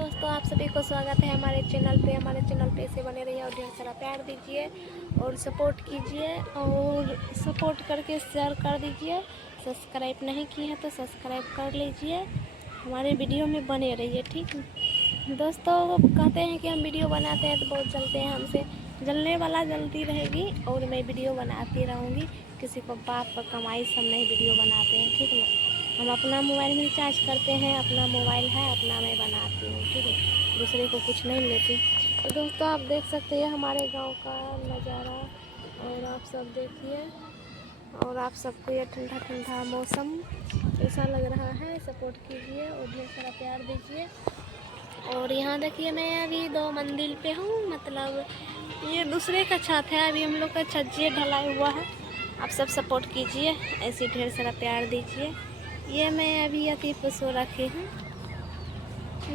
दोस्तों, आप सभी को स्वागत है हमारे चैनल पे ऐसे बने रहिए और ढेर सारा प्यार दीजिए और सपोर्ट कीजिए और सपोर्ट करके शेयर कर दीजिए। सब्सक्राइब नहीं किए हैं तो सब्सक्राइब कर लीजिए, हमारे वीडियो में बने रहिए। ठीक है दोस्तों, कहते हैं कि हम वीडियो बनाते हैं तो बहुत जलते हैं, हमसे जलने वाला जलती रहेगी और मैं वीडियो बनाती रहूँगी। किसी को बाप का कमाई सब नहीं वीडियो बनाते हैं, ठीक है। हम अपना मोबाइल में रिचार्ज करते हैं, अपना मोबाइल है, अपना मैं बनाती हूँ, ठीक है। दूसरे को कुछ नहीं लेती। तो दोस्तों, आप देख सकते हैं हमारे गांव का नज़ारा और आप सब देखिए और आप सबको ये ठंडा ठंडा मौसम ऐसा लग रहा है। सपोर्ट कीजिए और ढेर सारा प्यार दीजिए। और यहाँ देखिए, मैं अभी 2 मंजिल पे हूँ, मतलब ये दूसरे का छत है, अभी हम लोग का छज्जे ढलाई हुआ है। आप सब सपोर्ट कीजिए, ऐसे ढेर सारा प्यार दीजिए। ये मैं अभी अति पे सो रखी हूँ।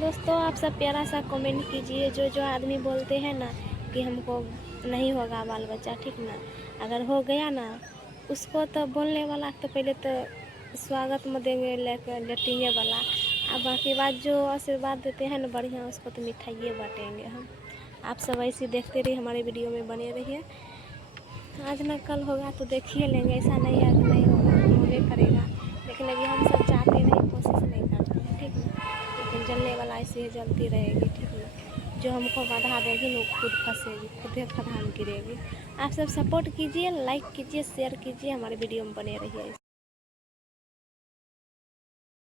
दोस्तों, आप सब प्यारा सा कमेंट कीजिए। जो आदमी बोलते हैं ना कि हमको नहीं होगा बाल बच्चा, ठीक ना, अगर हो गया ना उसको तो बोलने वाला तो पहले तो स्वागत में देंगे, लेकर लेटेंगे वाला। अब बाकी बात जो आशीर्वाद देते हैं ना बढ़िया, उसको तो मिठाइए बांटेंगे हम। आप सब ऐसे देखते रहिए, हमारे वीडियो में बने रहिए। आज ना कल होगा तो देखिए लेंगे, ऐसा नहीं है कि नहीं होगा, होने करेगा। लेकिन अभी हम सब चाहते नहीं, कोशिश नहीं करते हैं, ठीक है। लेकिन जलने वाला ऐसे ही जलती रहेगी, ठीक है। जो हमको बाधा देगी ना वो खुद फंसेगी, खुद ही खदान गिरेगी। आप सब सपोर्ट कीजिए, लाइक कीजिए, शेयर कीजिए, हमारे वीडियो में बने रहिए।